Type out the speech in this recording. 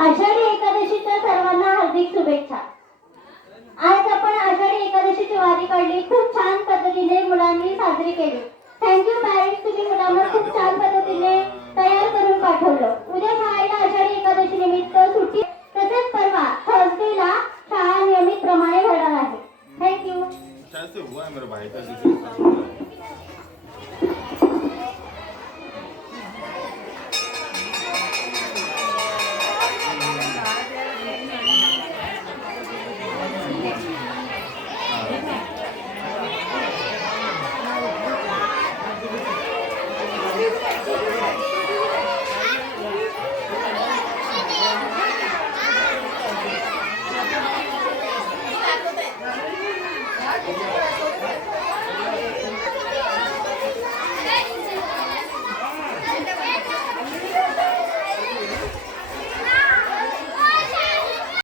आषाढी एकादशीच्या सर्वांना हार्दिक शुभेच्छा. आज आपण आषाढी एकादशीची वारी काढली, खूप छान पद्धतीने मुलांनी साजरी केली. थँक्यू पॅरेंट्स, तुम्ही मुलांना खूप छान पद्धतीने तयार करून पाठवलं.